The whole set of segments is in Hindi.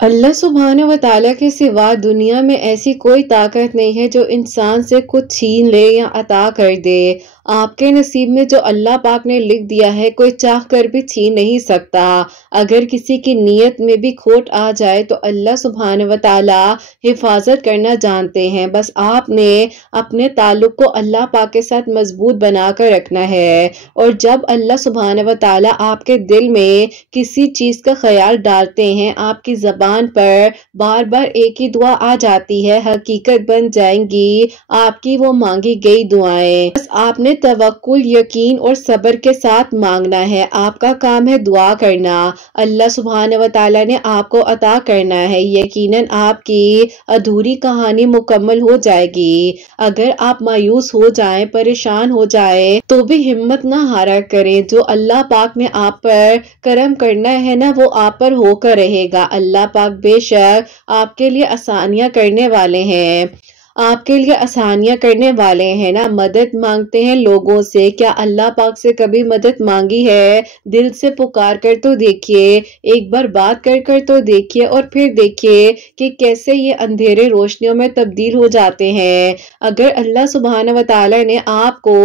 अल्लाह सुब्हानहू व तआला के सिवा दुनिया में ऐसी कोई ताकत नहीं है जो इंसान से कुछ छीन ले या अता कर दे। आपके नसीब में जो अल्लाह पाक ने लिख दिया है कोई चाह कर भी छीन नहीं सकता। अगर किसी की नीयत में भी खोट आ जाए तो अल्लाह सुब्हानहू व तआला हिफाजत करना जानते हैं। बस आपने अपने ताल्लुक को अल्लाह पाक के साथ मजबूत बनाकर रखना है। और जब अल्लाह सुब्हानहू व तआला आपके दिल में किसी चीज का ख्याल डालते हैं, आपकी ज़बान पर बार बार एक ही दुआ आ जाती है, हकीकत बन जाएंगी आपकी वो मांगी गई दुआएं। बस आपने तवक्कुल, यकीन और सब्र के साथ मांगना है। आपका काम है दुआ करना। अल्लाह सुब्हानहू व तआला ने आपको अता करना है। यकीनन आपकी अधूरी कहानी मुकम्मल हो जाएगी। अगर आप मायूस हो जाएं, परेशान हो जाएं, तो भी हिम्मत ना हारा करें। जो अल्लाह पाक ने आप पर करम करना है ना, वो आप पर होकर रहेगा। अल्लाह पाक बेशक आपके लिए आसानियां करने वाले हैं। आपके लिए आसानियां करने वाले हैं ना। मदद मांगते हैं लोगों से, क्या अल्लाह पाक से कभी मदद मांगी है? दिल से पुकार कर तो देखिए, एक बार बात कर कर तो देखिए और फिर देखिए कि कैसे ये अंधेरे रोशनियों में तब्दील हो जाते हैं। अगर अल्लाह सुब्हानहू व तआला ने आपको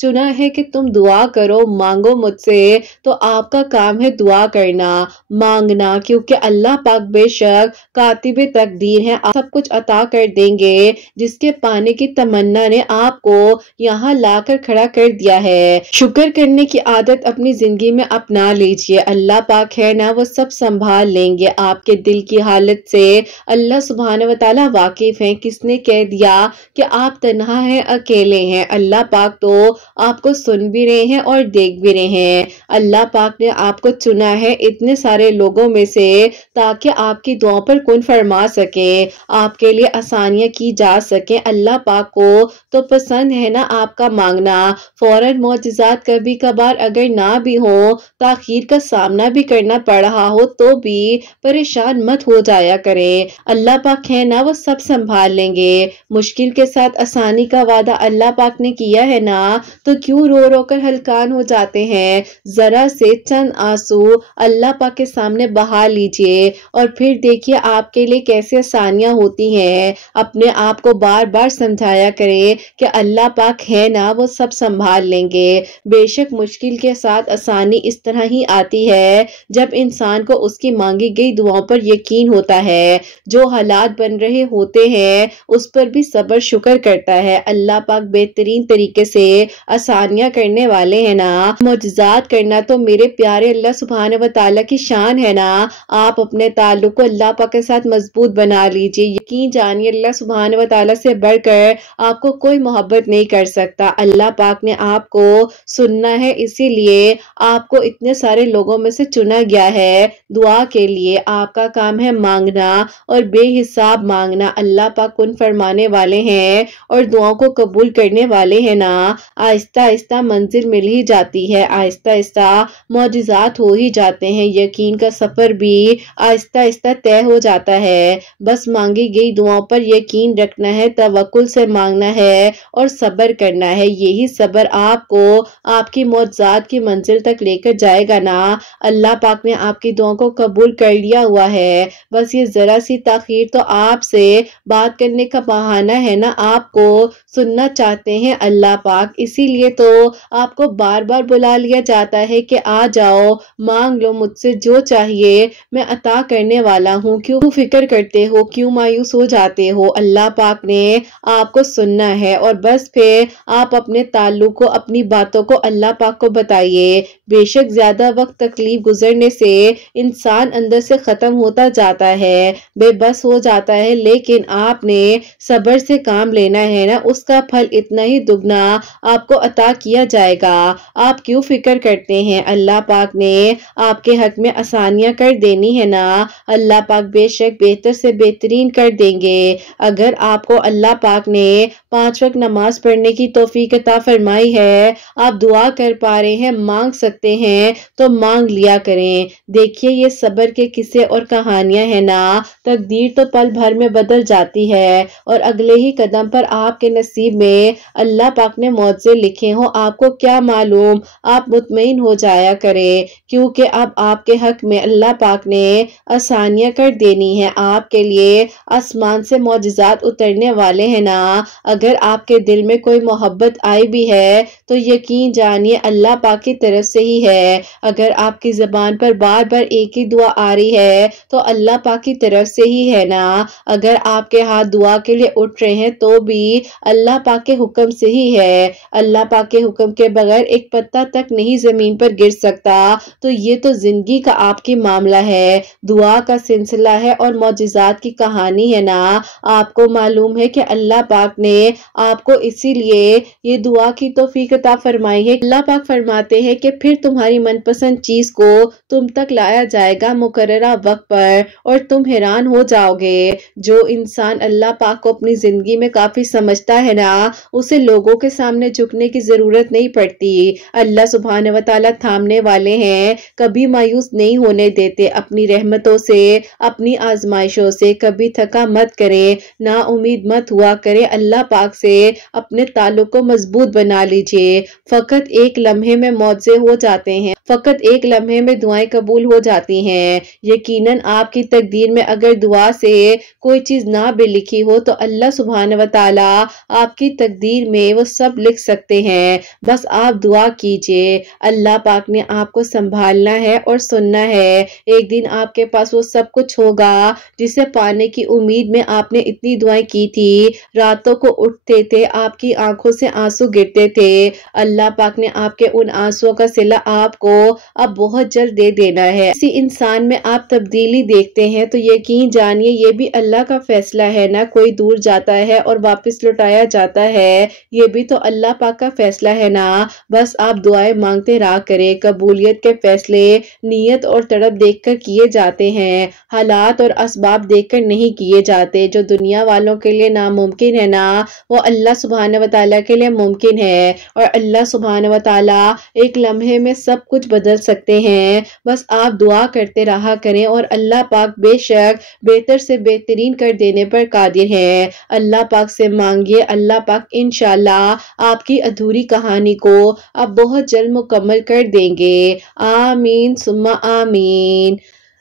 चुना है कि तुम दुआ करो, मांगो मुझसे, तो आपका काम है दुआ करना, मांगना, क्योंकि अल्लाह पाक बेशक कातिबे तकदीर है, आप सब कुछ अता कर देंगे जिसके पाने की तमन्ना ने आपको यहाँ लाकर खड़ा कर दिया है। शुक्र करने की आदत अपनी जिंदगी में अपना लीजिए। अल्लाह पाक है ना, वो सब संभाल लेंगे। आपके दिल की हालत से अल्लाह सुब्हानहू व तआला वाकिफ है। किसने कह दिया कि आप तन्हा हैं, अकेले हैं? अल्लाह पाक तो आपको सुन भी रहे हैं और देख भी रहे हैं। अल्लाह पाक ने आपको चुना है इतने सारे लोगों में से ताकि आपकी दुआओं पर कुन फरमा सके, आपके लिए आसानियां की जा सके। अल्लाह पाक को तो पसंद है ना आपका मांगना। फौरन मौजिज़ात कभी कभार अगर ना भी हो, ताखीर का सामना भी करना पड़ रहा हो, तो भी परेशान मत हो जाया करें। अल्लाह पाक है ना, वो सब संभाल लेंगे। मुश्किल के साथ आसानी का वादा अल्लाह पाक ने किया है ना, तो क्यों रो रो कर हलकान हो जाते हैं? जरा से चंद आंसू अल्लाह पाक के सामने बहा लीजिए और फिर देखिए आपके लिए कैसे आसानियां होती हैं। अपने आप को बार बार समझाया करें कि अल्लाह पाक है ना, वो सब संभाल लेंगे। बेशक मुश्किल के साथ आसानी इस तरह ही आती है जब इंसान को उसकी मांगी गई दुआओं पर यकीन होता है। जो हालात बन रहे होते हैं उस पर भी सब्र शुक्र करता है। अल्लाह पाक बेहतरीन तरीके से आसानियां करने वाले हैं ना। मौजिज़ात करना तो मेरे प्यारे अल्लाह सुब्हानहू व तआला की शान है ना। आप अपने ताल्लुक को अल्लाह पाक के साथ मजबूत बना लीजिए। यकीन जानिए अल्लाह सुब्हानहू व तआला से बढ़कर आपको कोई मोहब्बत नहीं कर सकता। अल्लाह पाक ने आपको सुनना है, इसीलिए आपको इतने सारे लोगों में से चुना गया है दुआ के लिए। आपका काम है मांगना और बेहिसाब मांगना। अल्लाह पाक कुन फरमाने वाले हैं और दुआओं को कबूल करने वाले हैं ना। आहिस्ता आहिस्ता मंजिल मिल ही जाती है, आहिस्ता आहिस्ता मौजिज़ात हो ही जाते हैं। यकीन का सफर भी आहिस्ता आहिस्ता तय हो जाता है। बस मांगी गई दुआओं पर यकीन रखना है, तवक्कुल से मांगना है और सब्र करना है। यही सब्र आपको आपकी मौजिज़ात की मंजिल तक लेकर जाएगा ना। अल्लाह पाक ने आपकी दुआओं को कबूल कर लिया हुआ है। बस ये जरा सी ताखीर तो आपसे बात करने का बहाना है ना, आपको सुनना चाहते हैं अल्लाह पाक, इसीलिए तो आपको बार बार बुला लिया जाता है कि आ जाओ, मांग लो मुझसे जो चाहिए, मैं अता करने वाला हूँ। क्यों फिक्र करते हो, क्यों मायूस हो जाते हो? अल्लाह पाक ने आपको सुनना है और बस फिर आप अपने ताल्लुक को, अपनी बातों को अल्लाह पाक को बताइए। बेशक ज्यादा वक्त तकलीफ गुजरने से इंसान अंदर से खत्म होता जाता है, बेबस हो जाता है, लेकिन आपने सब्र से काम लेना है ना, उसका फल इतना ही दुगना आपको अता किया जाएगा। आप क्यों फिक्र करते हैं? अल्लाह पाक ने आपके हक में आसानियां कर देनी है ना। अल्लाह पाक बेशक बेहतर से बेहतरीन कर देंगे। अगर आपको आपको अल्लाह पाक ने 5 वक्त नमाज पढ़ने की तौफीक अता फरमाई है, आप दुआ कर पा रहे हैं, मांग सकते हैं तो मांग लिया करें। देखिए ये सब्र के किस्से और कहानियां हैं ना, तकदीर तो पल भर में बदल जाती है और अगले ही कदम पर आपके नसीब में अल्लाह पाक ने मौजे लिखे हो। आपको क्या मालूम, आप मुतमईन हो जाया करें, क्योंकि अब आपके हक में अल्लाह पाक ने आसानियां कर देनी है। आपके लिए आसमान से मौजिज़ात उतरने वाले हैं ना। अगर आपके दिल में कोई मोहब्बत आई भी है तो यकीन जानिए अल्लाह पाक की तरफ से ही है। अगर आपकी ज़बान पर बार बार एक ही दुआ आ रही है तो अल्लाह पाक की तरफ से ही है ना। अगर आपके हाथ दुआ के लिए उठ रहे हैं तो भी अल्लाह पाक के हुक्म से ही है। अल्लाह पाक के हुक्म के बगैर एक पत्ता तक नहीं जमीन पर गिर सकता। तो ये तो जिंदगी का आपकी मामला है, दुआ का सिलसिला है और मौजिज़ात की कहानी है ना। आपको मालूम है कि अल्लाह पाक ने आपको इसीलिए ये दुआ की तौफीक अता फरमाई है। अल्लाह पाक फरमाते हैं कि फिर तुम्हारी मनपसंद चीज को तुम तक लाया जाएगा मुकर्ररा वक्त पर और तुम हैरान हो जाओगे। जो इंसान अल्लाह पाक को अपनी जिंदगी में काफी समझता है ना, उसे लोगों के सामने झुकने की जरूरत नहीं पड़ती। अल्लाह सुब्हान व तआला थामने वाले हैं, कभी मायूस नहीं होने देते। अपनी रहमतों से, अपनी आजमाइशों से कभी थका मत करे, ना उम्मीद मत हुआ करे। अल्लाह पाक से अपने ताल्लुक को मजबूत बना लीजिए। फकत एक लम्हे में मौजे हो जाते हैं, फकत एक लम्हे में दुआएं कबूल हो जाती हैं। यकीनन आपकी तकदीर में अगर दुआ से कोई चीज ना भी लिखी हो तो अल्लाह सुब्हान व तआला आपकी तकदीर में वो सब लिख सकते हैं। बस आप दुआ कीजिए। अल्लाह पाक ने आपको संभालना है और सुनना है। एक दिन आपके पास वो सब कुछ होगा जिसे पाने की उम्मीद में आपने इतनी दुआएं की थी। रातों को उठते थे, आपकी आंखों से आंसू गिरते थे। अल्लाह पाक ने आपके उन आंसुओं का सिला आपको अब बहुत जल्द दे देना है। किसी इंसान में आप तब्दीली देखते हैं तो यकीन जानिए ये भी अल्लाह का फैसला है ना। कोई दूर जाता है और वापस लौटाया जाता है, ये भी तो अल्लाह पाक का फैसला है ना। बस आप दुआएं मांगते रहा करें। कबूलियत के फैसले नीयत और तड़प देखकर किए जाते हैं, हालात और असबाब देखकर नहीं किए जाते। जो दुनिया वालों के लिए नामुमकिन है ना, वो अल्लाह सुब्हान व तआला के लिए मुमकिन है। और अल्लाह सुब्हान व तआला एक लम्हे में सब कुछ बदल सकते हैं। बस आप दुआ करते रहा करें और अल्लाह पाक बेशक बेहतर से बेहतरीन कर देने पर कादिर है। अल्लाह पाक से मांगिए, अल्लाह पाक इंशाअल्लाह आपकी अधूरी कहानी को अब बहुत जल्द मुकम्मल कर देंगे। आमीन सुम्मा आमीन।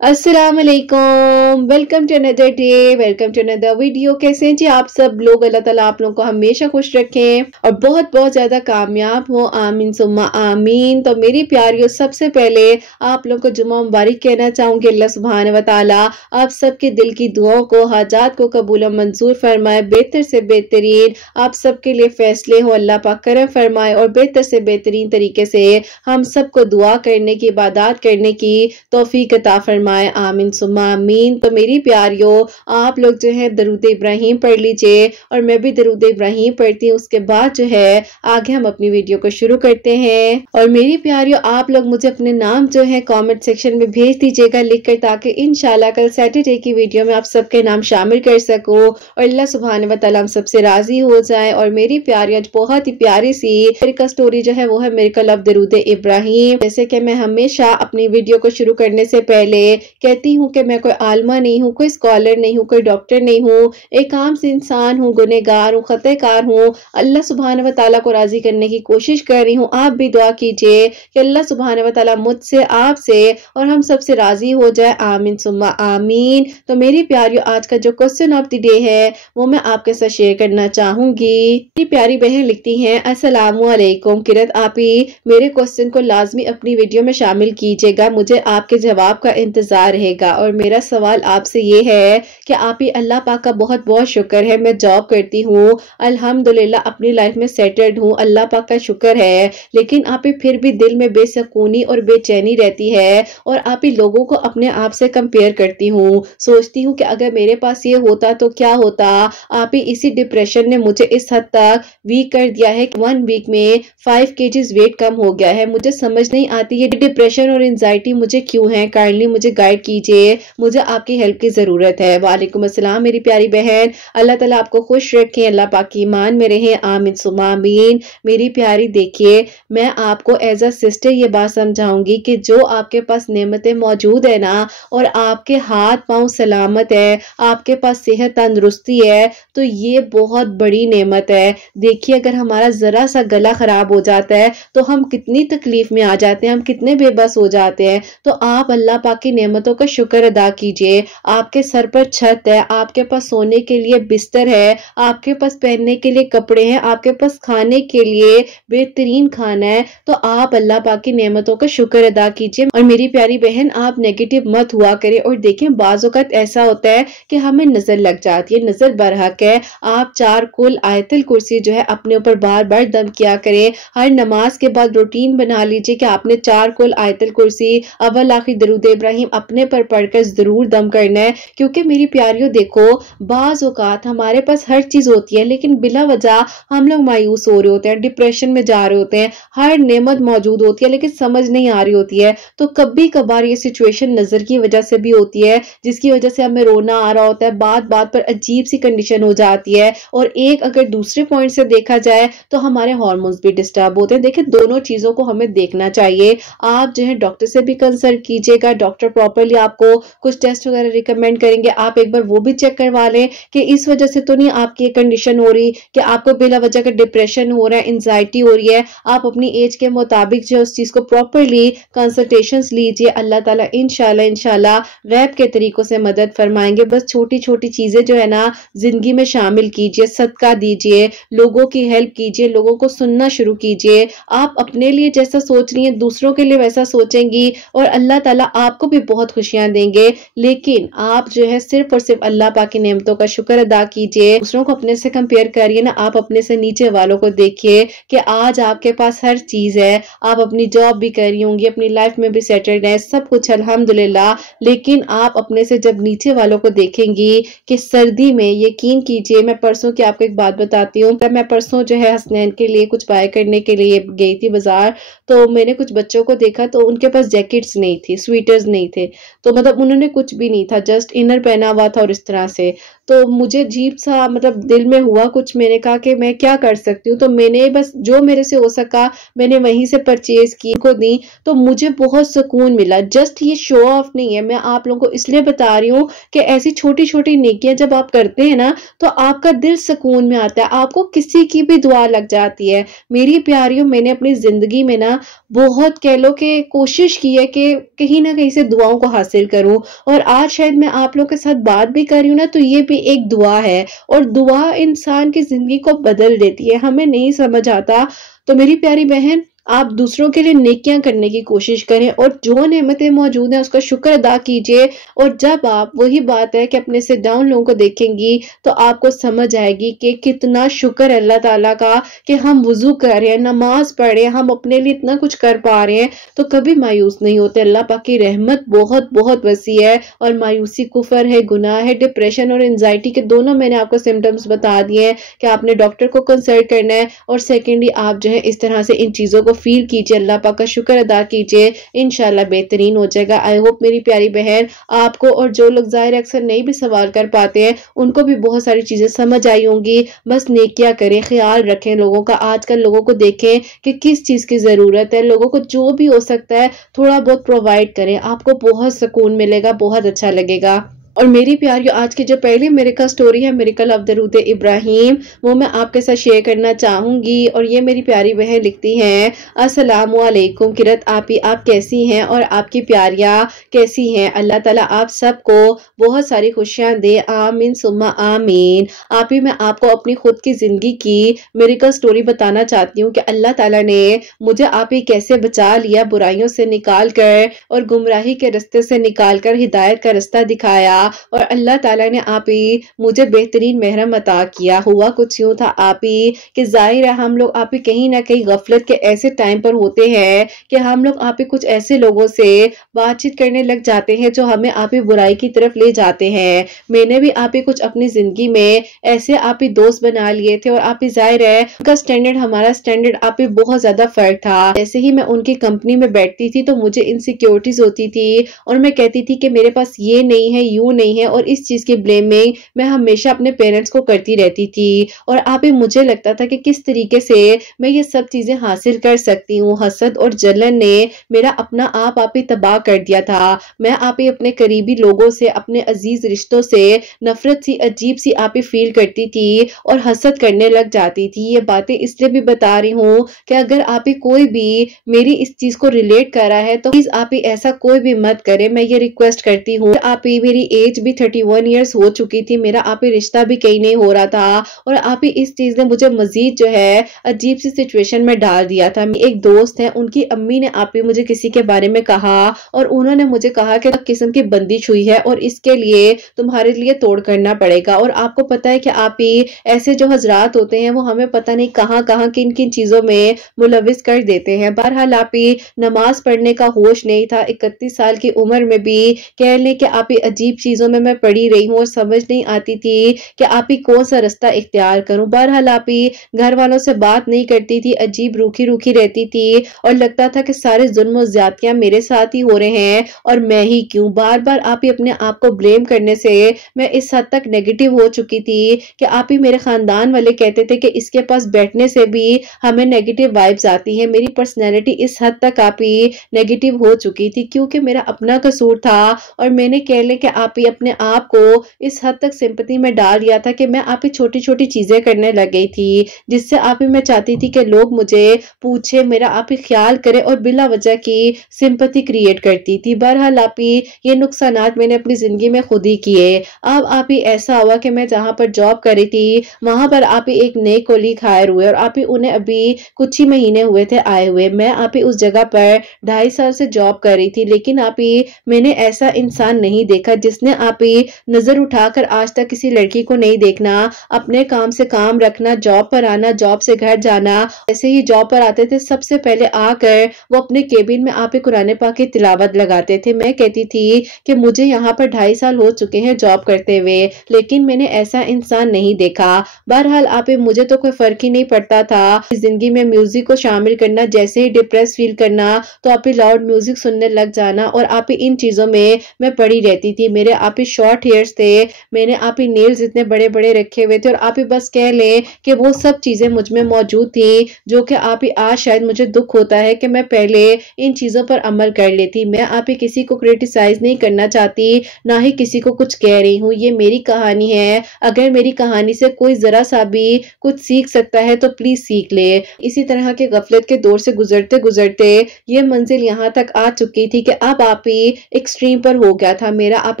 अस्सलाम वालेकुम, welcome to another day, welcome to another video. कैसे हैं जी आप सब लोग? अल्लाह ताला आप लोगों को हमेशा खुश रखें और बहुत बहुत ज्यादा कामयाब हो। आमीन सुम्मा आमीन। तो मेरी प्यारियों, सबसे पहले आप लोगों को जुम्मा मुबारक कहना चाहूंगी। अल्लाह सुब्हान व तआला आप सबके दिल की दुआओं को, हाजात को कबूल और मंजूर फरमाए। बेहतर से बेहतरीन आप सबके लिए फैसले हो, अल्लाह पाक करम फरमाए और बेहतर से बेहतरीन तरीके से हम सबको दुआ करने की, इबादत करने की तौफीक अता फरमाए। आमीन सुम्मा आमीन। तो मेरी प्यारियों, आप लोग जो है दरूद इब्राहिम पढ़ लीजिए और मैं भी दरूद इब्राहिम पढ़ती हूँ। उसके बाद जो है आगे हम अपनी वीडियो को शुरू करते हैं। और मेरी प्यारियों, आप लोग मुझे अपने नाम जो है कमेंट सेक्शन में भेज दीजिएगा लिखकर, ताकि इंशाल्लाह कल सैटरडे की वीडियो में आप सबके नाम शामिल कर सकूं और अल्लाह सुब्हान व तआला हम सबसे राजी हो जाए। और मेरी प्यारियों, बहुत ही प्यारी सी का स्टोरी जो है वो है मेरे लव दरूद इब्राहिम। जैसे कि मैं हमेशा अपनी वीडियो को शुरू करने से पहले कहती हूँ कि मैं कोई आलमा नहीं हूँ, कोई स्कॉलर नहीं हूँ, कोई डॉक्टर नहीं हूँ, एक आम से इंसान हूँ, गुनहगार हूँ, खतेकार हूँ। अल्लाह सुब्हान व तआला को राजी करने की कोशिश कर रही हूँ। आप भी दुआ कीजिए कि अल्लाह सुब्हान व तआला मुझसे, आपसे और हम सबसे राजी हो जाए। आमीन सुम्मा आमीन। तो मेरी प्यारियों, आज का जो क्वेश्चन ऑफ द डे है वो मैं आपके साथ शेयर करना चाहूंगी। मेरी प्यारी बहन लिखती हैं, अस्सलामु अलैकुम किरत, आप ही मेरे क्वेश्चन को लाजमी अपनी वीडियो में शामिल कीजिएगा, मुझे आपके जवाब का इंतजार रहेगा। और मेरा सवाल आपसे ये है कि आप ही अल्लाह पाक का बहुत बहुत शुक्र है, मैं जॉब करती हूँ, अल्हम्दुलिल्लाह अपनी लाइफ में सेटल्ड हूँ, अल्लाह पाक का शुक्र है। लेकिन आप ही फिर भी दिल में बेसकूनी और बेचैनी रहती है और आप ही लोगों को अपने आप से कंपेयर करती हूँ। सोचती हूँ कि अगर मेरे पास ये होता तो क्या होता। आप ही इसी डिप्रेशन ने मुझे इस हद तक वीक कर दिया है कि 1 वीक में 5 kg वेट कम हो गया है। मुझे समझ नहीं आती ये डिप्रेशन और एंजाइटी मुझे क्यों है। काइंडली मुझे गाइड कीजिए, मुझे आपकी हेल्प की ज़रूरत है। वालेकुम अस्सलाम मेरी प्यारी बहन, अल्लाह ताला आपको खुश रखें, अल्लाह पाक की ईमान में रहें, आमीन सुम्मा आमीन। मेरी प्यारी देखिए, मैं आपको एज अ सिस्टर ये बात समझाऊंगी कि जो आपके पास नेमतें मौजूद है ना, और आपके हाथ पांव सलामत है, आपके पास सेहत तंदुरुस्ती है, तो ये बहुत बड़ी नेमत है। देखिए अगर हमारा जरा सा गला खराब हो जाता है तो हम कितनी तकलीफ में आ जाते हैं, हम कितने बेबस हो जाते हैं। तो आप अल्लाह पाक की नेमतों का शुक्र अदा कीजिए। आपके सर पर छत है, आपके पास सोने के लिए बिस्तर है, आपके पास पहनने के लिए कपड़े हैं, आपके पास खाने के लिए बेहतरीन खाना है, तो आप अल्लाह पाक की नेमतों का शुक्र अदा कीजिए। और मेरी प्यारी बहन आप नेगेटिव मत हुआ करें। और देखिए बाज़ औक़ात ऐसा होता है कि हमें नजर लग जाती है, नजर बरहक है। आप 4 कुल आयतुल कुर्सी जो है अपने ऊपर बार बार दम किया करें। हर नमाज के बाद रूटीन बना लीजिए कि आपने 4 कुल आयतुल कुर्सी अव्वल आखिर दरूद इब्राहिम अपने पर पढ़कर जरूर दम करना है। क्योंकि मेरी प्यारियों देखो, बाज़ औक़ात हमारे पास हर चीज होती है लेकिन बिला वजह हम लोग मायूस हो रहे होते हैं, डिप्रेशन में जा रहे होते हैं। हर नेमत मौजूद होती है लेकिन समझ नहीं आ रही होती है। तो कभी कभार ये सिचुएशन नजर की वजह से भी होती है, जिसकी वजह से हमें रोना आ रहा होता है, बात बात पर अजीब सी कंडीशन हो जाती है। और एक अगर दूसरे पॉइंट से देखा जाए तो हमारे हार्मोन्स भी डिस्टर्ब होते हैं। देखिए दोनों चीजों को हमें देखना चाहिए। आप जो है डॉक्टर से भी कंसल्ट कीजिएगा, डॉक्टर प्रॉपरली आपको कुछ टेस्ट वगैरह रिकमेंड करेंगे, आप एक बार वो भी चेक करवा लें कि इस वजह से तो नहीं आपकी ये कंडीशन हो रही कि आपको बिला वजह का डिप्रेशन हो रहा है, एंजाइटी हो रही है। आप अपनी एज के मुताबिक जो उस चीज को प्रॉपरली कंसल्टेशंस लीजिए, अल्लाह ताला इंशाल्लाह गैब के तरीकों से मदद फरमाएंगे। बस छोटी छोटी चीजें जो है ना जिंदगी में शामिल कीजिए, सदका दीजिए, लोगों की हेल्प कीजिए, लोगों को सुनना शुरू कीजिए। आप अपने लिए जैसा सोच रही हैं दूसरों के लिए वैसा सोचेंगी और अल्लाह ताला आपको भी बहुत खुशियां देंगे। लेकिन आप जो है सिर्फ और सिर्फ अल्लाह पाक की नेमतों का शुक्र अदा कीजिए। दूसरों को अपने से कंपेयर करिए ना, आप अपने से नीचे वालों को देखिए कि आज आपके पास हर चीज है, आप अपनी जॉब भी कर रही होंगी, अपनी लाइफ में भी सेटल्ड है, सब कुछ अल्हम्दुलिल्लाह। लेकिन आप अपने से जब नीचे वालों को देखेंगी कि सर्दी में, यकीन कीजिए मैं परसों की आपको एक बात बताती हूँ। मैं परसों जो है हसनैन के लिए कुछ बाय करने के लिए गई थी बाजार, तो मैंने कुछ बच्चों को देखा तो उनके पास जैकेट्स नहीं थी, स्वेटर्स नहीं थे, तो मतलब उन्होंने कुछ भी नहीं था, जस्ट इनर पहना हुआ था और इस तरह से। तो मुझे अजीब सा मतलब दिल में हुआ कुछ, मैंने कहा कि मैं क्या कर सकती हूँ। तो मैंने बस जो मेरे से हो सका मैंने वहीं से परचेज की, को दी, तो मुझे बहुत सुकून मिला। जस्ट ये शो ऑफ नहीं है, मैं आप लोगों को इसलिए बता रही हूँ कि ऐसी छोटी छोटी नेकियां जब आप करते हैं ना तो आपका दिल सुकून में आता है, आपको किसी की भी दुआ लग जाती है। मेरी प्यारियों मैंने अपनी जिंदगी में ना बहुत कह लो कि कोशिश की है कि कहीं ना कहीं से दुआओं को हासिल करूं, और आज शायद मैं आप लोगों के साथ बात भी कर रही हूँ ना तो ये भी एक दुआ है। और दुआ इंसान की जिंदगी को बदल देती है, हमें नहीं समझ आता। तो मेरी प्यारी बहन आप दूसरों के लिए नेकियां करने की कोशिश करें और जो नेमतें मौजूद हैं उसका शुक्र अदा कीजिए। और जब आप, वही बात है कि अपने से डाउन लोगों को देखेंगी तो आपको समझ आएगी कि कितना शुक्र अल्लाह ताला का कि हम वुजू कर रहे हैं, नमाज पढ़ रहे हैं, हम अपने लिए इतना कुछ कर पा रहे हैं। तो कभी मायूस नहीं होते, अल्लाह पाक की रहमत बहुत बहुत वसी है। और मायूसी कुफर है, गुनाह है। डिप्रेशन और एंजाइटी के दोनों मैंने आपको सिम्टम्स बता दिए हैं कि आपने डॉक्टर को कंसल्ट करना है। और सेकेंडली आप जो है इस तरह से इन चीजों को फील कीजिए, अल्लाह पाक का शुक्र अदा कीजिए, इंशाल्लाह बेहतरीन हो जाएगा। आई होप मेरी प्यारी बहन आपको, और जो लोग जाहिर अक्सर नहीं भी सवाल कर पाते हैं उनको भी बहुत सारी चीजें समझ आई होंगी। बस नेकियां करें, ख्याल रखें लोगों का। आजकल लोगों को देखें कि किस चीज की जरूरत है, लोगों को जो भी हो सकता है थोड़ा बहुत प्रोवाइड करें, आपको बहुत सुकून मिलेगा, बहुत अच्छा लगेगा। और मेरी प्यारियों आज की जो पहली मिरेकल स्टोरी है, मिरेकल ऑफ दरूद इब्राहिम, वो मैं आपके साथ शेयर करना चाहूंगी। और ये मेरी प्यारी बहन लिखती हैं, अस्सलामु अलैकुम किरत आपी, आप कैसी हैं और आपकी प्यारियां कैसी हैं। अल्लाह ताला आप सबको बहुत सारी खुशियां दे, आमीन सुम्मा आमीन। आप ही मैं आपको अपनी खुद की जिंदगी की मिरेकल स्टोरी बताना चाहती हूँ कि अल्लाह ताला ने मुझे आप ही कैसे बचा लिया, बुराइयों से निकाल कर और गुमराही के रास्ते से निकाल कर हिदायत का रास्ता दिखाया। और अल्लाह ताला ने आप ही मुझे बेहतरीन महरम अता किया। हुआ कुछ यूँ था आप ही कि ज़ाहिर है हम लोग आप ही कहीं न कहीं गफ़लत के ऐसे टाइम पर होते हैं कि हम लोग आप ही कुछ ऐसे लोगों से बातचीत करने लग जाते हैं जो हमें आप ही बुराई की तरफ ले जाते हैं। मैंने भी आप ही कुछ अपनी ज़िंदगी में ऐसे आप ही दोस्त बना लिए थे और आप ही ज़ाहिर है उनका स्टैंडर्ड हमारा स्टैंडर्ड आप ही बहुत ज़्यादा फ़र्क था। जैसे ही मैं उनकी कंपनी में बैठती थी तो मुझे इनसिक्योरिटीज़ होती थी और मैं कहती थी कि मेरे पास ये नहीं है, यूँ नहीं है, और इस चीज़ की ब्लेमिंग मैं हमेशा अपने पेरेंट्स को करती रहती थी। और आप ही मुझे लगता था कि किस तरीके से मैं ये सब चीज़ें हासिल कर सकती हूँ। हसद और जलन ने मेरा अपना आप ही तबाह कर दिया था। मैं आप ही अपने करीबी लोगों से, अपने अजीज रिश्तों से नफरत सी अजीब सी आप ही फील करती थी और हसद करने लग जाती थी। ये बातें इसलिए भी बता रही हूँ कि अगर आप ही कोई भी मेरी इस चीज को रिलेट कर रहा है तो प्लीज आप ही ऐसा कोई भी मत करे, मैं ये रिक्वेस्ट करती हूँ। आप ही मेरी एज भी 31 ईयर्स हो चुकी थी, मेरा आप ही रिश्ता भी कहीं नहीं हो रहा था और आप ही इस चीज ने मुझे मजीद जो है अजीब सी सिचुएशन में डाल दिया था। एक दोस्त है, उनकी अम्मी ने आप ही मुझे किसी के बारे में कहा और उन्होंने मुझे कहा कि किस्म की बंदिश हुई है और इसके लिए तुम्हारे लिए तोड़ करना पड़ेगा। और आपको पता है कि आप ही ऐसे जो हजरात होते हैं वो हमें पता नहीं कहाँ कहाँ किन किन चीजों में मुलविस कर देते हैं। बहरहाल आप ही नमाज पढ़ने का होश नहीं था। 31 साल की उम्र में भी कह लें कि आप ही अजीब चीजों में मैं पड़ी रही हूँ और समझ नहीं आती थी कि आप ही कौन सा रास्ता इख्तियार करूं। बहरहाल आप ही घर वालों से बात नहीं करती थी, अजीब रूखी रूखी रहती थी और लगता था कि सारे जुल्म और ज्यादतियां मेरे साथ ही हो रहे हैं और मैं ही क्यों। बार बार आप ही अपने आप को ब्लेम करने से मैं इस हद तक नेगेटिव हो चुकी थी कि आप ही मेरे खानदान वाले कहते थे कि इसके पास बैठने से भी हमें नेगेटिव वाइब्स आती है। मेरी पर्सनैलिटी इस हद तक आप ही नेगेटिव हो चुकी थी क्योंकि मेरा अपना कसूर था और मैंने कह लें कि आप ही अपने आप को इस हद तक सिंपैथी में डाल दिया था कि मैं आप ही छोटी छोटी चीजें करने लग गई थी जिससे आप ही मैं चाहती थी कि लोग मुझे पूछे, मेरा आप ही ख्याल करे और बिला वजह की सिंपैथी क्रिएट करती थी। बहरहाल आप ही ये नुकसानात मैंने अपनी जिंदगी में खुद ही किए। अब आप ही ऐसा हुआ कि मैं जहाँ पर जॉब कर रही थी वहां पर आप ही एक नए कोलीग हायर हुए और आप ही उन्हें अभी कुछ ही महीने हुए थे आए हुए। मैं आप ही उस जगह पर 2.5 साल से जॉब कर रही थी लेकिन आप ही मैंने ऐसा इंसान नहीं देखा जिसने आप ही नजर उठाकर आज तक किसी लड़की को नहीं देखना, अपने काम से काम रखना, जॉब पर आना, जॉब से घर जाना। ऐसे ही जॉब पर आते थे सबसे पहले आकर वो अपने केबिन में आप ही कुरान पाक की तिलावत लगाते थे। मैं कहती थी कि मुझे यहाँ पर 2.5 साल हो चुके हैं जॉब करते हुए लेकिन मैंने ऐसा इंसान नहीं देखा। बहरहाल आप ही मुझे तो कोई फर्क ही नहीं पड़ता था जिंदगी में म्यूजिक को शामिल करना, जैसे ही डिप्रेस फील करना तो आप ही लाउड म्यूजिक सुनने लग जाना और आप ही इन चीजों में मैं पड़ी रहती थी। मेरे आप ही शॉर्ट हेयर्स थे, मैंने आप ही नेल्स इतने बड़े बड़े रखे हुए थे और आप ही बस कह लें कि वो सब चीजें मुझ में मौजूद थी जो कि आप ही आज शायद मुझे दुख होता है कि मैं पहले इन चीजों पर अमल कर लेती। मैं आप ही किसी को क्रिटिसाइज नहीं करना चाहती, ना ही किसी को कुछ कह रही हूँ। ये मेरी कहानी है, अगर मेरी कहानी से कोई जरा सा भी कुछ सीख सकता है तो प्लीज सीख ले। इसी तरह के गफलत के दौर से गुजरते गुजरते ये मंजिल यहाँ तक आ चुकी थी कि अब आप ही एक्सट्रीम पर हो गया था। मेरा आप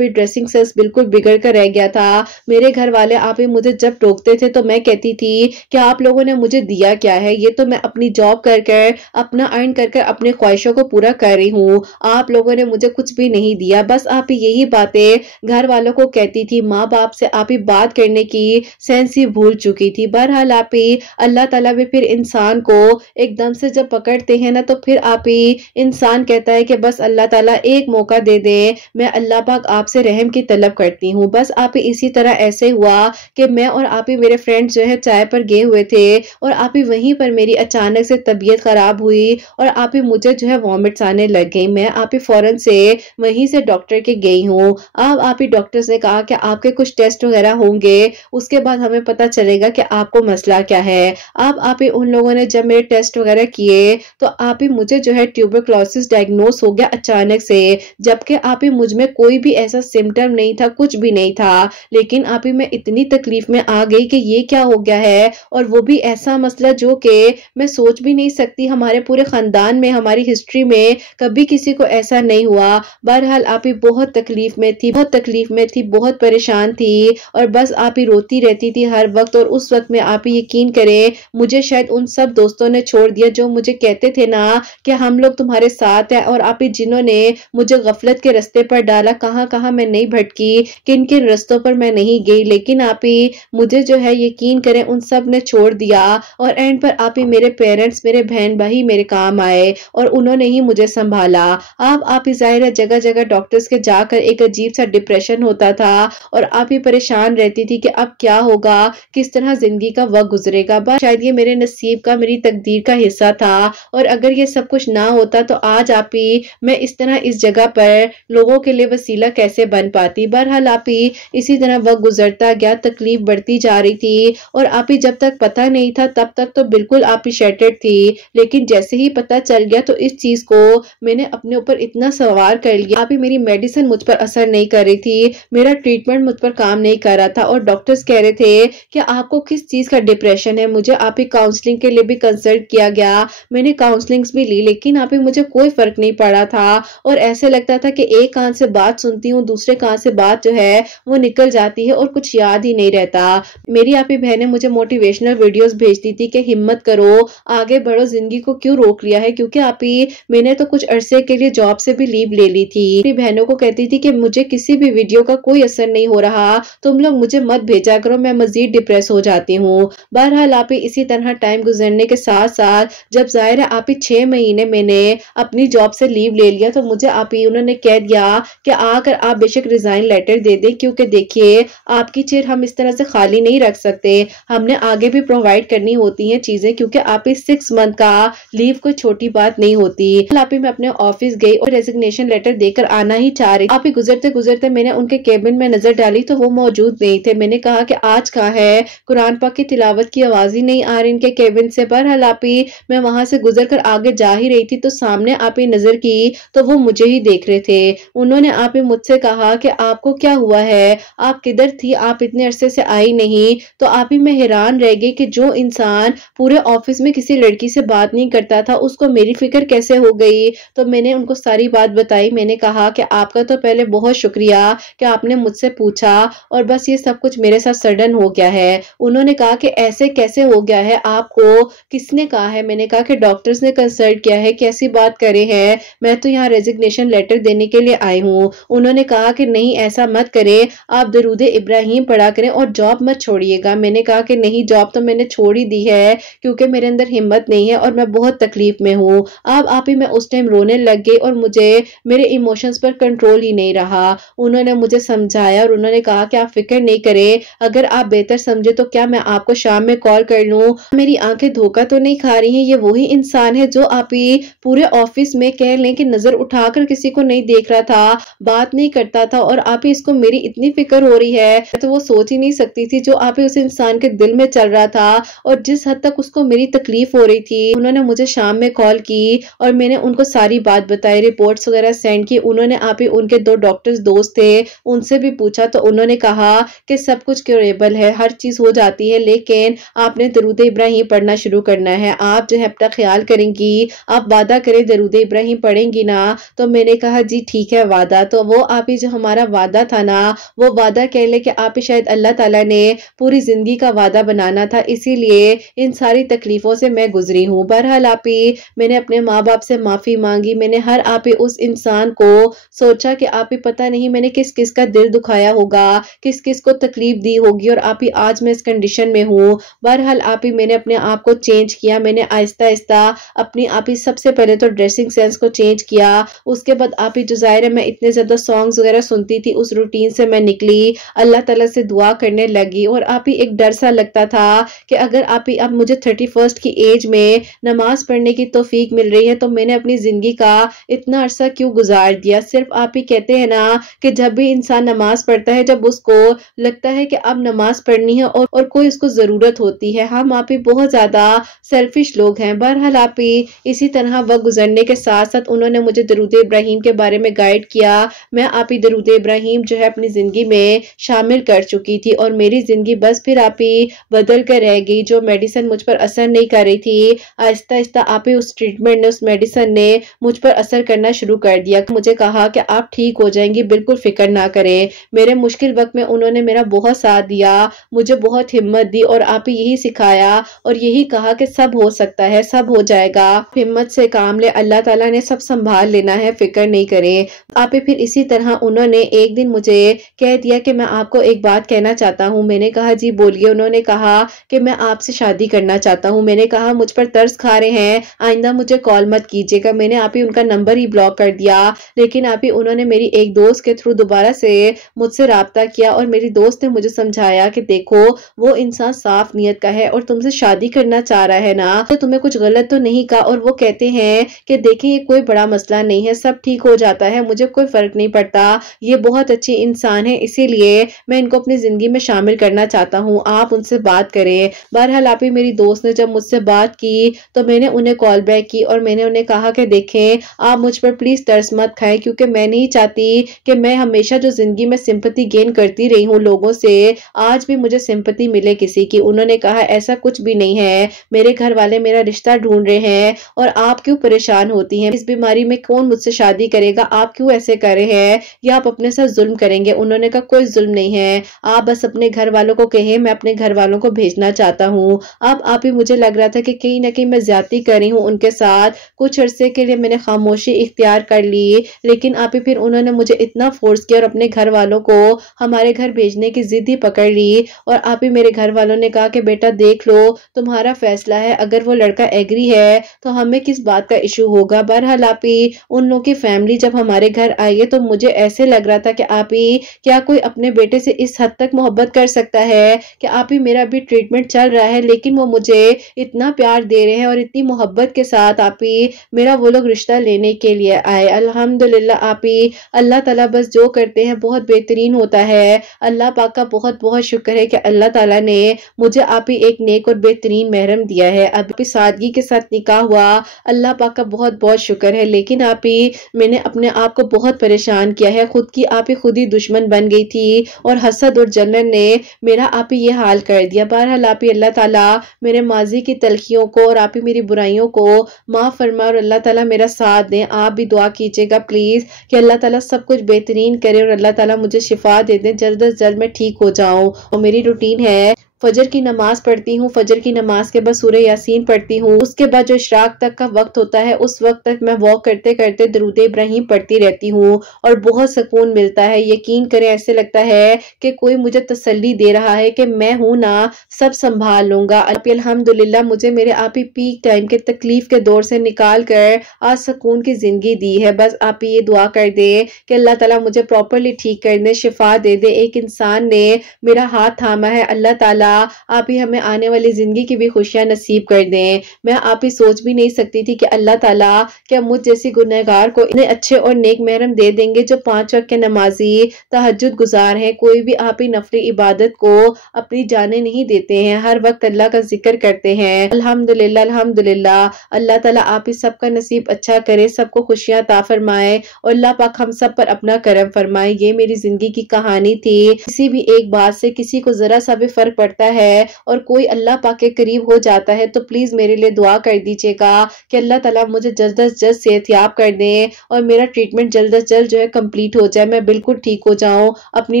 ही ड्रेसिंग सेंस बिल्कुल बिगड़ कर रह गया था। मेरे घर वाले आप ही मुझे जब टोकते थे तो मैं कहती थी कि आप लोगों ने मुझे दिया क्या है, ये तो मैं अपनी जॉब कर कर अपना अर्न कर कर अपने ख्वाहिशों को पूरा कर रही हूँ, आप लोगों ने मुझे कुछ भी नहीं दिया। बस आप ही यही बातें घर वालों को कहती थी। माँ बाप से आप ही बात करने की सेंस ही भूल चुकी थी। बहरहाल आप ही अल्लाह ताला भी फिर इंसान को एकदम से जब पकड़ते हैं ना तो फिर आप ही इंसान कहता है कि बस अल्लाह ताला एक मौका दे दे, मैं अल्लाह पाक आपसे रहम की तलब करती हूँ। बस आप ही इसी तरह ऐसे हुआ कि मैं और आप ही मेरे फ्रेंड्स जो है चाय पर गए हुए थे और आप ही वहीं पर मेरी अचानक से तबीयत खराब हुई और आप ही मुझे जो है वॉमिट्स आने लग गई। मैं आप ही फौरन से वहीं से डॉक्टर के गई हूँ। अब आप ही डॉक्टर ने कहा कि आपके कुछ टेस्ट वगैरह होंगे, उसके बाद हमें पता चलेगा कि आपको मसला क्या है। अब आप ही उन लोगों ने जब मेरे टेस्ट वगैरह किए तो आप ही मुझे जो है ट्यूबरक्लोसिस डायग्नोस हो गया अचानक से, जबकि आप ही मुझ में कोई भी ऐसा सिम्टम नहीं था, कुछ भी नहीं था। लेकिन आप ही मैं इतनी तकलीफ में आ गई कि ये क्या हो गया है, और वो भी ऐसा मसला जो कि मैं सोच भी नहीं सकती। हमारे पूरे खानदान में, हमारी हिस्ट्री में कभी किसी को ऐसा नहीं हुआ। बहरहाल आप ही बहुत तकलीफ में थी, बहुत तकलीफ में थी, बहुत परेशान थी और बस आप ही रोती रहती थी हर वक्त। और उस वक्त में आप ही यकीन करें मुझे शायद उन सब दोस्तों ने छोड़ दिया जो मुझे कहते थे ना कि हम लोग तुम्हारे साथ हैं, और आप ही जिन्होंने मुझे गफलत के रास्ते पर डाला, कहां कहां मैं नहीं भटकी, किन किन रास्तों पर मैं नहीं गई, लेकिन आप ही मुझे जो है यकीन करें उन सब ने छोड़ दिया और एंड पर आप ही मेरे पेरेंट्स, मेरे बहन भाई मेरे काम आए और उन्होंने ही मुझे संभाला। आप ही जाहिर है जगह जगह डॉक्टर्स के जाकर एक अजीब सा डिप्रेशन होता था और आप ही परेशान रहती थी कि अब क्या होगा, किस तरह जिंदगी का वक्त गुजरेगा। बस शायद ये मेरे नसीब का, मेरी तकदीर का हिस्सा था और अगर ये सब कुछ ना होता तो आज आप ही मैं इस तरह इस जगह पर लोगों के लिए वसीला कैसे बन पाती। बहरहाल आप ही इसी तरह वक्त गुजरता गया, तकलीफ बढ़ती जा रही थी और आप ही जब तक पता नहीं था तब तक तो बिल्कुल आप ही शेटेड थी, लेकिन जैसे ही पता चल गया तो इस चीज को मैंने अपने ऊपर इतना सवार कर लिया। आप ही मेरी मेडिसिन मुझ पर असर नहीं कर रही थी, मेरा ट्रीटमेंट मुझ पर काम नहीं कर रहा था और डॉक्टर्स कह रहे थे कि आपको किस चीज का डिप्रेशन है। मुझे आप ही काउंसलिंग के लिए भी कंसल्ट किया गया, मैंने काउंसलिंग्स भी ली, लेकिन आप ही मुझे कोई फर्क नहीं पड़ा था और ऐसे लगता था कि एक कान से बात सुनती हूँ, दूसरे कान से बात जो है वो निकल जाती है और कुछ याद ही नहीं रहता। मेरी आप ही बहनें मुझे मोटिवेशनल वीडियोस भेजती थी कि हिम्मत करो, आगे बढ़ो, जिंदगी को क्यों रोक लिया है, क्योंकि आप ही मैंने तो कुछ अरसे के लिए जॉब से भी लीव ले ली थी। अपनी बहनों को कहती थी कि मुझे किसी भी वीडियो का कोई असर नहीं हो रहा, तुम लोग मुझे मत भेजा करो, मैं मजीद डिप्रेस हो जाती हूँ। बहरहाल आप ही इसी तरह टाइम गुजरने के साथ साथ जब जाहिर है आप ही 6 महीने मैंने अपनी जॉब से लीव ले लिया तो मुझे आप ही उन्होंने कह दिया कि आकर आप बेशक रिजाइन लेटर दे दें, क्योंकि देखिए आपकी चेयर हम इस तरह से खाली नहीं रख सकते, हमने आगे भी प्रोवाइड करनी होती हैं चीजें, क्योंकि आप ही 6 मंथ का लीव कोई छोटी बात नहीं होती। आप ही मैं अपने ऑफिस गई और रेजिग्नेशन लेटर देकर आना ही चाह रही। आप ही गुजरते गुजरते मैंने उनके केबिन में नजर डाली तो वो मौजूद नहीं थे। मैंने कहा कि आज कहाँ है, कुरान पाक की तिलावत की आवाज ही नहीं आ रही इनके केबिन से। बहरहाल आप ही मैं वहां से गुजर कर आगे जा ही रही थी तो सामने आप ही नजर की तो वो मुझे ही देख रहे थे। उन्होंने आप ही मुझसे कहा कि आपको क्या हुआ है, आप किधर थी, आप इतने अरसे से आई नहीं। तो आप ही मैं हैरान रह गई कि जो इंसान पूरे ऑफिस में किसी लड़की से बात नहीं करता था उसको मेरी फिक्र कैसे हो गई। तो मैंने उनको सारी बात बताई। मैंने कहा कि आपका तो पहले बहुत शुक्रिया कि आपने मुझसे पूछा और बस ये सब कुछ मेरे साथ सडन हो गया है। उन्होंने कहा कि ऐसे कैसे हो गया है, आपको किसने कहा है। मैंने कहा कि डॉक्टर्स ने कंसल्ट किया है। कैसी बात करे हैं, मैं तो यहाँ रेजिग्नेशन लेटर देने के लिए आई हूँ। उन्होंने कहा कि नहीं ऐसा मत करें, आप दरूद इब्राहिम पढ़ा करें और जॉब मत छोड़िएगा। मैंने कहा कि नहीं जॉब तो मैंने छोड़ ही दी है क्योंकि मेरे अंदर हिम्मत नहीं है और मैं बहुत तकलीफ में हूँ। अब आप ही मैं उस टाइम रोने लग गई और मुझे मेरे इमोशंस पर कंट्रोल ही नहीं रहा। उन्होंने मुझे समझाया और उन्होंने कहा कि आप फिक्र नहीं करें, अगर आप बेहतर समझे तो क्या मैं आपको शाम में कॉल कर लूं। मेरी आंखें धोखा तो नहीं खा रही हैं, ये वही इंसान है जो आप ही पूरे ऑफिस में कह लें कि नजर उठाकर किसी को नहीं देख रहा था, बात नहीं करता था और आप ही इसको मेरी इतनी फिक्र हो रही है। तो वो सोच ही नहीं सकती थी जो आप ही उस इंसान के दिल में चल रहा था और जिस हद तक उसको मेरी तकलीफ हो रही थी। उन्होंने मुझे शाम में कॉल की और मैंने उनको सारी बात बताई, रिपोर्ट्स वगैरह सेंड की। उन्होंने आप ही उनके 2 डॉक्टर्स दोस्त थे उनसे भी पूछा तो उन्होंने कहा कि सब कुछ क्योरेबल है, हर चीज हो जाती है, लेकिन आपने दरूद इब्राहिम पढ़ना शुरू करना है। आप जो है अपना ख्याल करेंगी, आप वादा करें दरूद इब्राहिम पढ़ेंगी ना। तो मैंने कहा जी ठीक है वादा। तो वो आप ही जो हमारा वादा था ना, वो वादा कह ले कि आप ही शायद अल्लाह ताला ने पूरी जिंदगी का वादा बनाना था, इसीलिए इन सारी तकलीफों से मैं गुजरी हूँ। बहरहाल आप ही मैंने अपने माँ बाप से माफी मांगी। मैंने हर आप ही उस इंसान को सोचा कि आप ही पता नहीं मैंने किस किस का दिल दुखाया होगा, किस किस को तकलीफ दी होगी और आप ही आज मैं इस कंडीशन में हूँ। बहरहाल आप ही मैंने अपने आप को चेंज किया। मैंने आहिस्ता आहिस्ता अपनी आप ही सबसे पहले तो ड्रेसिंग सेंस को चेंज किया। उसके बाद आप ही जो जाहिर है मैं इतने ज्यादा सॉन्ग्स वगैरह सुनती थी, उस रूटीन से मैं निकली, अल्लाह ताला से दुआ करने लगी। और आप ही एक डर सा लगता था कि अगर आप ही अब मुझे 31 की एज में नमाज पढ़ने की तौफीक मिल रही है तो मैंने अपनी जिंदगी का इतना अरसा क्यों गुजार दिया। सिर्फ आप ही कहते हैं ना कि जब भी इंसान नमाज पढ़ता है जब उसको लगता है कि अब नमाज पढ़नी है और कोई उसको जरूरत होती है। हम आप ही बहुत ज्यादा सेल्फिश लोग हैं। बहरहाल आप ही इसी तरह वक्त गुजरने के साथ साथ उन्होंने मुझे दरूद इब्राहिम के बारे में गाइड किया। मैं आप ही दरूद इब्राहिम जो है अपनी जिंदगी में शामिल कर चुकी थी और मेरी जिंदगी बस फिर आप ही बदल कर रह गई। जो मेडिसिन मुझ पर असर नहीं कर रही थी, आहिस्ता आहिस्ता आप ही उस ट्रीटमेंट ने, उस मेडिसिन ने मुझ पर असर करना शुरू कर दिया। मुझे कहा कि आप ठीक हो जाएंगी, बिल्कुल फिक्र ना करें। मेरे मुश्किल वक्त में उन्होंने मेरा बहुत साथ दिया, मुझे बहुत हिम्मत दी और आप ही यही सिखाया और यही कहा कि सब हो सकता है, सब हो जाएगा, हिम्मत से काम ले, अल्लाह ताला ने सब संभाल लेना है, फिक्र नहीं करें। आप ही फिर इसी तरह उन्होंने एक दिन मुझे कह दिया कि मैं आपको एक बात कहना चाहता हूँ। मैंने कहा जी बोलिए। उन्होंने कहा कि मैं आपसे शादी करना चाहता हूँ। मैंने कहा मुझ पर तरस खा रहे हैं, आइंदा मुझे कॉल मत कीजिएगा। मैंने आप ही उनका नंबर ही ब्लॉक कर दिया। लेकिन आप ही उन्होंने मेरी एक दोस्त के थ्रू दोबारा से मुझसे राब्ता किया और मेरी दोस्त ने मुझे समझाया कि देखो वो इंसान साफ नीयत का है और तुमसे शादी करना चाह रहा है ना, तो तुम्हें कुछ गलत तो नहीं कहा। और वो कहते हैं कि देखिए ये कोई बड़ा मसला नहीं है, सब ठीक हो जाता है, मुझे कोई फर्क नहीं पड़ता, ये बहुत अच्छे इंसान है, इसीलिए मैं इनको अपनी जिंदगी में शामिल करना चाहता हूँ, आप उनसे बात करें। बहरहाल आप ही मेरी दोस्त ने जब मुझसे बात की तो मैंने उन्हें कॉल बैक की और मैंने उन्हें कहा कि देखें आप मुझ पर प्लीज तरस मत खाएं, क्योंकि मैं नहीं चाहती कि मैं हमेशा जो जिंदगी में सिंपैथी गेन करती रही हूँ लोगों से, आज भी मुझे सिंपैथी मिले किसी की। उन्होंने कहा ऐसा कुछ भी नहीं है, मेरे घर वाले मेरा रिश्ता ढूंढ रहे हैं और आप क्यों परेशान होती हैं, इस बीमारी में कौन मुझसे शादी करेगा, आप क्यों ऐसे कर रहे हैं या आप अपने साथ जुल्म करेंगे। उन्होंने कहा कोई जुल्म नहीं है, आप बस अपने घर वालों को कहें, मैं अपने घर वालों को भेजना चाहता हूँ। अब आप ही मुझे लग रहा था कि कहीं ना कहीं मैं ज्यादती कर रही हूँ उनके साथ। कुछ अरसे के लिए मैंने खामोशी इख्तियार कर ली, लेकिन आप ही फिर उन्होंने मुझे इतना फोर्स किया और अपने घर वालों को हमारे घर भेजने की जिद ही पकड़ ली। और आप ही मेरे घर वालों ने कहा कि बेटा देख लो तुम्हारा फैसला है, अगर वो लड़का एग्री है तो हमें किस बात का इशू होगा। बहरहाल आप ही उन लोगों की फैमिली जब हमारे घर आई है तो मुझे ऐसे लग रहा था कि आप ही क्या कोई अपने बेटे से इस हद तक मोहब्बत कर सकता है कि आप ही मेरा भी ट्रीटमेंट चल रहा है लेकिन वो मुझे इतना प्यार दे रहे हैं और इतनी मोहब्बत के साथ आप ही मेरा वो लोग रिश्ता लेने के लिए आए। अल्हम्दुलिल्लाह आप ही अल्लाह ताला बस जो करते हैं बहुत बेहतरीन होता है। अल्लाह पाक का बहुत बहुत शुक्र है कि अल्लाह ताला ने मुझे आप ही एक नेक और बेहतरीन महरम दिया है। अब सादगी के साथ निकाह हुआ, अल्लाह पाक का बहुत बहुत शुक्र है। लेकिन आप ही मैंने अपने आप को बहुत परेशान किया है, खुद की आप ही खुद ही दुश्मन बन गई थी और हसद और जलन ने मेरा आप ही ये हाल कर दिया। बहरहाल आप ही अल्लाह ताला मेरे माजी की तलखियों को और आप ही मेरी बुराइयों को माफ फरमाए और अल्लाह ताला मेरा साथ दें। आप भी दुआ कीजिएगा प्लीज कि अल्लाह ताला सब कुछ बेहतरीन करे और अल्लाह ताला मुझे शिफा दे दें, जल्द से जल्द मैं ठीक हो जाऊं। और मेरी रूटीन है फजर की नमाज पढ़ती हूँ, फजर की नमाज के बाद सूरह यासीन पढ़ती हूँ, उसके बाद जो इशराक तक का वक्त होता है उस वक्त तक मैं वॉक करते करते दरूद इब्राहिम पढ़ती रहती हूँ और बहुत सुकून मिलता है। यकीन करें ऐसे लगता है कि कोई मुझे तसल्ली दे रहा है कि मैं हूं ना, सब संभाल लूंगा। अल्हम्दुलिल्लाह मुझे मेरे आप ही पीक टाइम के तकलीफ के दौर से निकाल कर आज सुकून की जिंदगी दी है। बस आप ये दुआ कर दे कि अल्लाह ताला मुझे प्रॉपरली ठीक कर दे, शिफा दे दे। एक इंसान ने मेरा हाथ थामा है, अल्लाह ताला आप ही हमें आने वाली जिंदगी की भी खुशियां नसीब कर दें। मैं आप ही सोच भी नहीं सकती थी कि अल्लाह ताला क्या मुझ जैसी गुनहगार को इतने अच्छे और नेक महरम दे देंगे जो 5 वक्त के नमाजी तहज्जुद गुजार हैं। कोई भी आप ही नफली इबादत को अपनी जाने नहीं देते हैं, हर वक्त अल्लाह का जिक्र करते हैं। अल्हम्दुलिल्लाह अल्हम्दुलिल्लाह। अल्लाह ताला आप ही सबका नसीब अच्छा करे, सबको खुशियां अता फरमाए और अल्लाह पाक हम सब पर अपना करम फरमाए। ये मेरी जिंदगी की कहानी थी। किसी भी एक बात से किसी को जरा सा भी फर्क पड़ता है और कोई अल्लाह पाक के करीब हो जाता है तो प्लीज मेरे लिए दुआ कर दीजिएगा कि अल्लाह ताला मुझे जल्द से जल्द सेहतयाब कर दे और मेरा ट्रीटमेंट जल्द से जल्द जो है कंप्लीट हो जाए, मैं बिल्कुल ठीक हो जाऊं, अपनी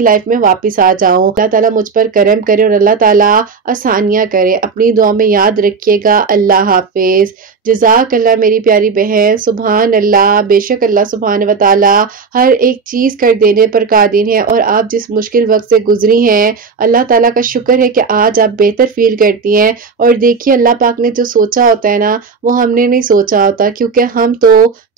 लाइफ में वापस आ जाऊं। अल्लाह ताला मुझ पर करम करे और अल्लाह ताला आसानियां करे। अपनी दुआ में याद रखिएगा। अल्लाह हाफिज। जज़ाक अल्लाह मेरी प्यारी बहन। सुभान अल्लाह, बेशक अल्लाह सुभान व तआला हर एक चीज कर देने पर कादिर है और आप जिस मुश्किल वक्त से गुजरी हैं अल्लाह ताला का शुक्र है कि आज आप बेहतर फील करती हैं। और देखिए अल्लाह पाक ने जो सोचा होता है ना वो हमने नहीं सोचा होता, क्योंकि हम तो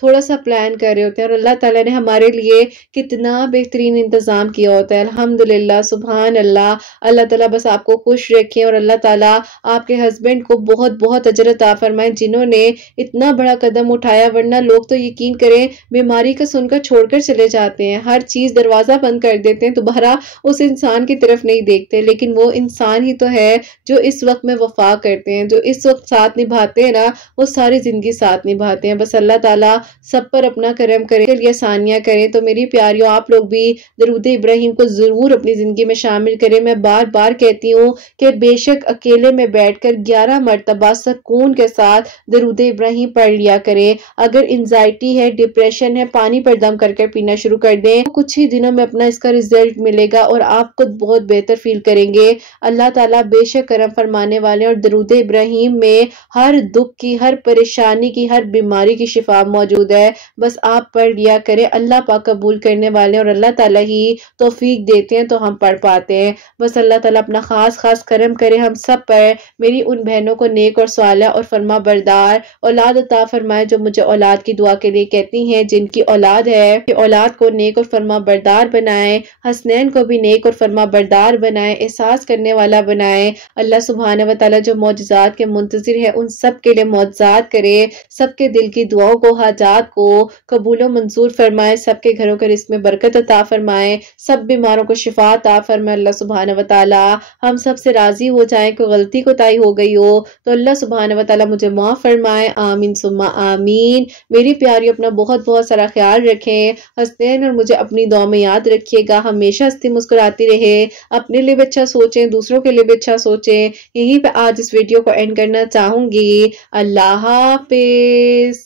थोड़ा सा प्लान कर रहे होते हैं और अल्लाह ताला ने हमारे लिए कितना बेहतरीन इंतजाम किया होता है। अल्हम्दुलिल्लाह सुभान अल्लाह। अल्लाह ताला बस आपको खुश रखे और अल्लाह ताला आपके हस्बैंड को बहुत बहुत अजर अता फरमाए जिन्होंने इतना बड़ा कदम उठाया, वरना लोग तो यकीन करें बीमारी का सुनकर छोड़कर चले जाते हैं, हर चीज दरवाजा बंद कर देते हैं, दोबारा उस इंसान की तरफ नहीं देखते। लेकिन वो इंसान ही तो है जो इस वक्त में वफा करते हैं, जो इस वक्त साथ निभाते हैं ना, वो सारी जिंदगी साथ निभाते हैं। बस अल्लाह ताला सब पर अपना करम करे, लिए आसानियां करें। तो मेरी प्यारियों आप लोग भी दरूद इब्राहिम को जरूर अपनी जिंदगी में शामिल करें। मैं बार बार कहती हूँ कि बेशक अकेले में बैठकर 11 मरतबा सुकून के साथ दरूद इब्राहिम पढ़ लिया करें। अगर एंजाइटी है, डिप्रेशन है, पानी पर दम करके पीना शुरू कर दें, कुछ ही दिनों में अपना इसका रिजल्ट मिलेगा और आप खुद बहुत बेहतर फील करेंगे। अल्लाह ताला बेशक करम फरमाने वाले, और दरूद इब्राहिम में हर दुख की, हर परेशानी की, हर बीमारी की शिफा मौजूद है। बस आप पढ़ लिया करें। अल्लाह पाक कबूल करने वाले और अल्लाह ताला ही तौफीक देते हैं तो हम पढ़ पाते हैं। बस अल्लाह ताला अपना खास खास करम करे हम सब पर। मेरी उन बहनों को नेक और सालिहा और फरमा बरदार औलाद अता फरमाए जो मुझे औलाद की दुआ के लिए कहती हैं। जिनकी औलाद है, औलाद को नेक और फरमा बरदार बनाए, हसनैन को भी नेक और फरमा बरदार बनाए, एहसास करने वाला बनाए। अल्लाह सुब्हानहू व तआला जो मौजज़ात के मुंतज़िर है उन सब के लिए मौजज़ात करे, सबके दिल की दुआओं को, हाजात को कबूल व मंजूर फरमाए, सबके घरों के रिज़्क़ में बरकत अता फरमाए, सब बीमारों को शिफा अता फरमाए। अल्लाह सुब्हानहू व तआला हम सब से राजी हो जाए। कोई गलती कोताही हो गई हो तो अल्लाह सुब्हानहू व तआला मुझे माफ फरमाए। आमीन सुम्मा आमीन। मेरी प्यारी अपना बहुत बहुत सारा ख्याल रखें। हसनैन और मुझे अपनी दुआ में याद रखिएगा। हमेशा हंसती मुस्कुराती रहे, अपने लिए भी अच्छा सोचें, दूसरों के लिए भी अच्छा सोचें। यहीं पे आज इस वीडियो को एंड करना चाहूंगी। अल्लाह हाफिज।